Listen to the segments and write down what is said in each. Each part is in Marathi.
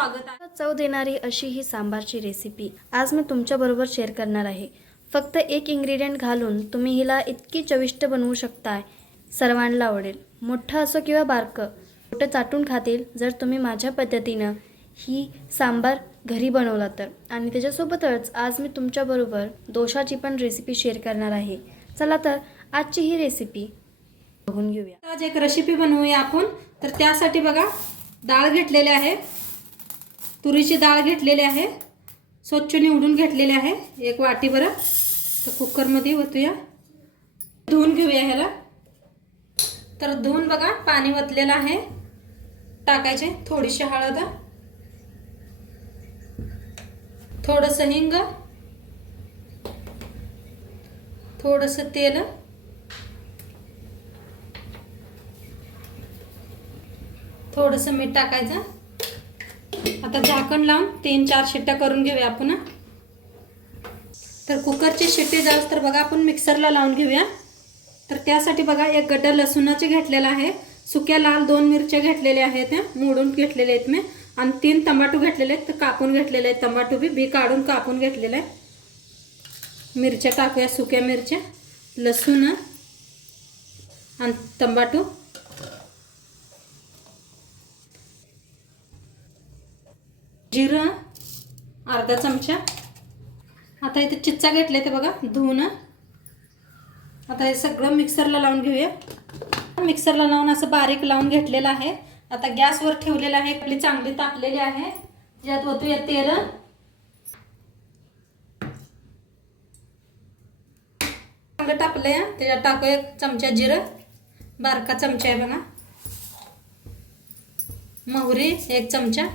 स्वागत आहे. चव देणारी अशी ही सांबारची रेसिपी आज मी तुमच्याबरोबर शेअर करणार आहे. फक्त एक इन्ग्रेडियंट घालून तुम्ही हिला इतकी चविष्ट बनवू शकताय. सर्वांना आवडेल. मोठं असो किंवा बारकं मोठं चाटून खातील जर तुम्ही माझ्या पद्धतीनं ही सांबार घरी बनवला तर. आणि त्याच्यासोबतच आज मी तुमच्याबरोबर दोशाची पण रेसिपी शेअर करणार आहे. चला तर आजची ही रेसिपी बघून घेऊया. आज एक रेसिपी बनवूया आपण. तर त्यासाठी बघा डाळ घेतलेली आहे. तुरीची डाळ घेतलेली आहे. स्वच्छ निवडून घेतलेली आहे. एक वाटी बरं. तर कुकरमध्ये ओतूया धुवून घेऊया ह्याला. तर धुवून बघा पाणी वतलेलं आहे. टाकायचे थोडीशी हळद. थोडंसं हिंग. थोडंसं तेल. थोडंसं मीठ टाकायचं. आता झाकण लावून तीन चार शिट्ट्या करून घेऊया आपण तर कुकरची शिट्टी जाऊस तर बघा आपण मिक्सरला लावून घेऊया. तर त्यासाठी बघा एक गड्डा लसूणाचे घेतलेला आहे सुक्या लाल दोन मिरच्या घेतलेल्या आहेत त्या मोडून घेतलेल्या आहेत मी. आणि तीन टमाटो घेतलेले आहेत तर कापून घेतलेले आहेत टमाटो बी. बी काढून कापून घेतलेलं आहे मिरच्या टाकूया सुक्या मिरच्या लसूण आणि टमाटो जिरं अर्धा चमचा. आता इथे चिच्चा घेतले ते बघा धुवून. आता हे सगळं मिक्सरला लावून घेऊया. मिक्सरला लावून असं बारीक लावून घेतलेलं आहे. आता गॅसवर ठेवलेलं आहे आपली चांगली तापलेली आहे. ज्यात होतूया तेल. चांगलं टाकलंय त्याच्यात टाकूया एक चमचा जिरं. बारका चमचा आहे बघा. मोहरी एक चमचा.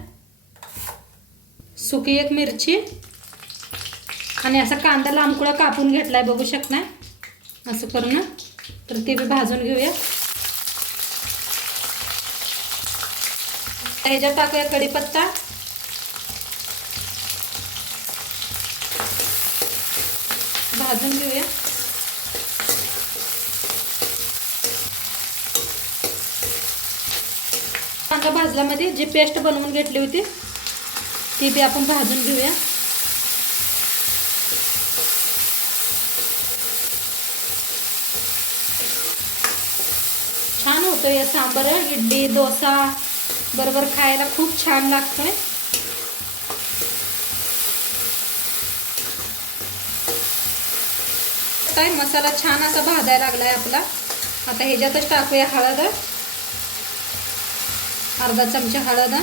सुकी एक मिरची आणि असा कांदा लांबकुळा कापून घेतलाय बघू शकणार असं करून तर ते बी भाजून घेऊया. ह्याच्यात टाकूया कढीपत्ता. भाजून घेऊया. कांदा भाजल्यामध्ये जी पेस्ट बनवून घेतली होती ती बी आपण भाजून घेऊया. छान होतं या सांबर इडली डोसा बरोबर खायला खूप छान लागतंय. काय मसाला छान असा भाजायला लागलाय आपला. आता ह्याच्यातच टाकूया हळद. अर्धा चमचा हळद.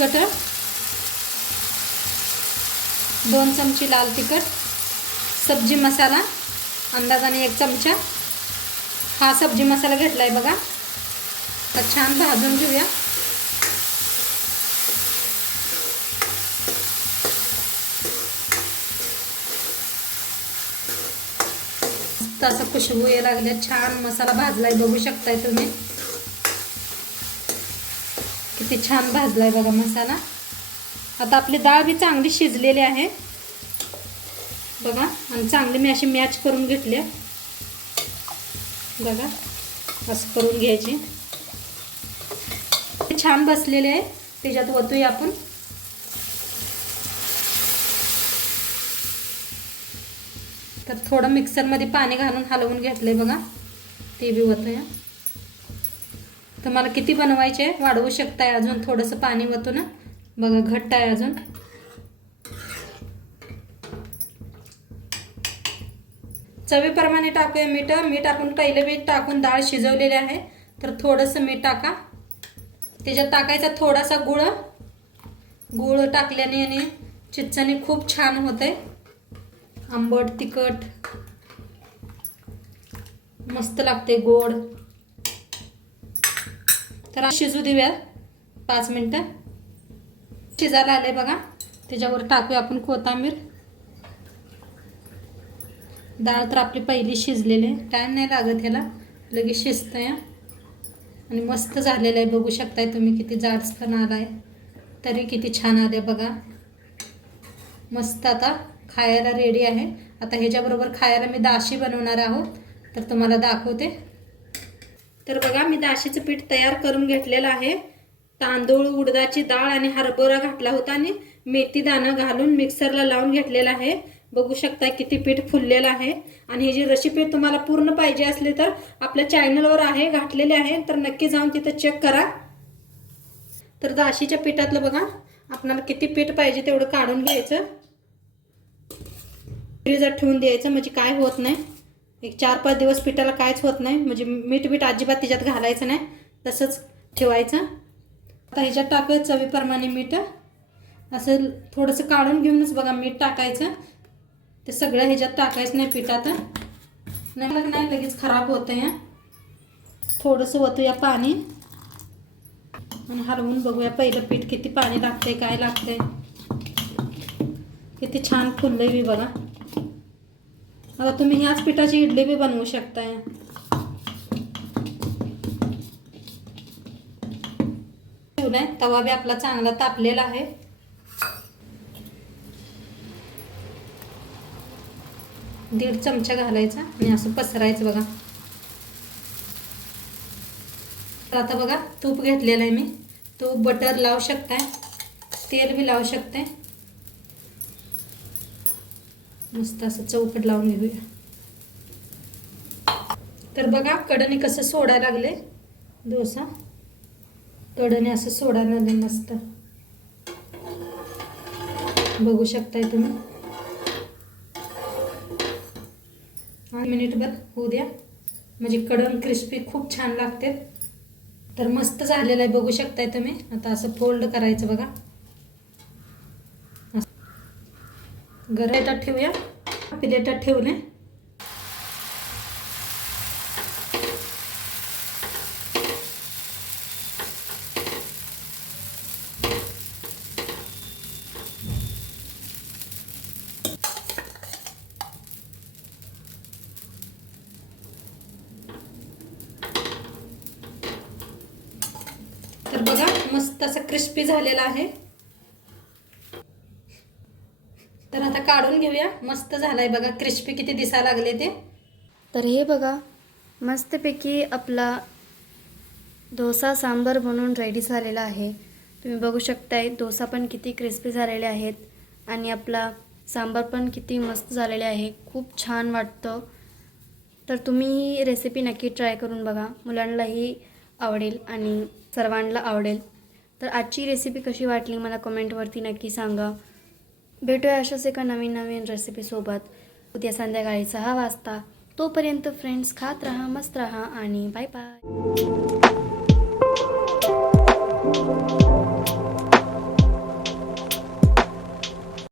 तिखट दोन चमची लाल तिखट सब्जी मसाला अंदाजाने एक चमचा. हा सब्जी मसाला घेतला आहे बघा. तर छान भाजून घेऊया. तसं असं खुशबू यायला लागले छान मसाला भाजलाय बघू शकताय तुम्ही. किती छान भाजलाय बघा मसाला. आता आपली डाळ बी चांगली शिजलेली आहे. बघा आणि चांगली मी अशी मॅच करून घेतली आहे. बघा असं करून घ्यायची. छान बसलेले आहे त्याच्यात ओतूया आपण. तर थोडं मिक्सरमध्ये पाणी घालून हलवून घेतलं आहे बघा ते बी तर तुम्हाला किती बनवायचे आहे? वाढवू शकताय अजून थोडंसं पाणी वतो ना. बघा घट्ट आहे अजून. चवीप्रमाणे टाकूया मीठ. मीठ आपण पहिलं मीठ टाकून डाळ शिजवलेली आहे. तर थोडंसं मीठ टाका. त्याच्यात टाकायचा थोडासा गुळ. गुळ टाकल्याने आणि चिच्चाने खूप छान होते. आंबट तिखट. मस्त लागते गोड. तर शिजू देऊया. पाच मिनटं. शिजायला आले बघा. त्याच्यावर टाकूया आपण कोथांबीर डाळ तर आपली पहिली शिजलेली टाईम नाही लागत ह्याला. लगेच शिजतं या आणि मस्त झालेलं आहे. बघू शकताय तुम्ही किती जाडसपण आला आहे तरी किती छान आले बघा. मस्त आता खायला रेडी आहे. आता ह्याच्याबरोबर खायला मी दाशी बनवणार आहोत. तर तुम्हाला दाखवते. तर बघा मी दाशीचं पीठ तयार करून घेतलेलं आहे. तांदूळ उडदाची डाळ आणि हरभरा घातला होता आणि मेथी दाणं घालून मिक्सरला लावून घेतलेलं आहे. बघू शकता किती पीठ फुललेलं आहे. आणि ही जी रेसिपी तुम्हाला पूर्ण पाहिजे असली तर आपल्या चॅनलवर आहे घातलेले आहे. तर नक्की जाऊन तिथं चेक करा. तर दाशीच्या पिठातलं बघा आपल्याला किती पीठ पाहिजे तेवढं काढून घ्यायचं. फ्रीजात ठेवून द्यायचं म्हणजे काय होत नाही. एक चार पाच दिवस पिठाला काहीच होत नाही. म्हणजे मीठ बीठ अजिबात त्याच्यात घालायचं नाही. तसंच ठेवायचं. आता ह्याच्यात टाकायचं चवीप्रमाणे मीठ. असं थोडंसं काढून घेऊनच बघा मीठ टाकायचं. ते सगळं ह्याच्यात टाकायचं नाही पिठात. नाही नाही लगेच खराब होतं या थोडंसं ओतूया पाणी. आणि हलवून बघूया पहिलं पीठ किती पाणी लागतंय काय लागतंय. किती छान फुललं आहे मी बघा. आता तुम्ही ह्याच पिठाची इडली बी बनवू शकताय. ठेवलाय तवा बी आपला चांगला तापलेला आहे. दीड चमचा घालायचा आणि असं पसरायचं बघा. तर आता बघा तूप घेतलेलं आहे मी. तूप बटर लावू शकताय तेल बी लावू शकते मस्त असं चौकट लावून घेऊया तर बघा कडने कसं सोडायला लागले. डोसा. कडने असं सोडायला लागले मस्त. बघू शकताय तुम्ही. मिनिटभर होऊ द्या. म्हणजे कडन क्रिस्पी खूप छान लागते. तर मस्त झालेलं आहे बघू शकताय तुम्ही. आता असं फोल्ड करायचं बघा. गरम ठेवूया. प्लेटात ठेवले तर बघा मस्त असं क्रिस्पी झालेला आहे. तर आता काढून घेऊया. मस्त झालाय बघा. क्रिस्पी किती दिसायला लागले ते. तर हे बघा मस्तपैकी आपला डोसा सांबर बनवून रेडी झालेला आहे. तुम्ही बघू शकताय डोसा पण किती क्रिस्पी झालेले आहेत आणि आपला सांबार पण किती मस्त झालेले आहे. खूप छान वाटतं. तर तुम्ही ही रेसिपी नक्की ट्राय करून बघा. मुलांनाही आवडेल आणि सर्वांना आवडेल. तर आजची रेसिपी कशी वाटली मला कमेंटवरती नक्की सांगा. भेटूया अशाच एका नवीन नवीन रेसिपीसोबत उद्या संध्याकाळी सहा वाजता. तोपर्यंत फ्रेंड्स खात राहा मस्त राहा आणि बाय बाय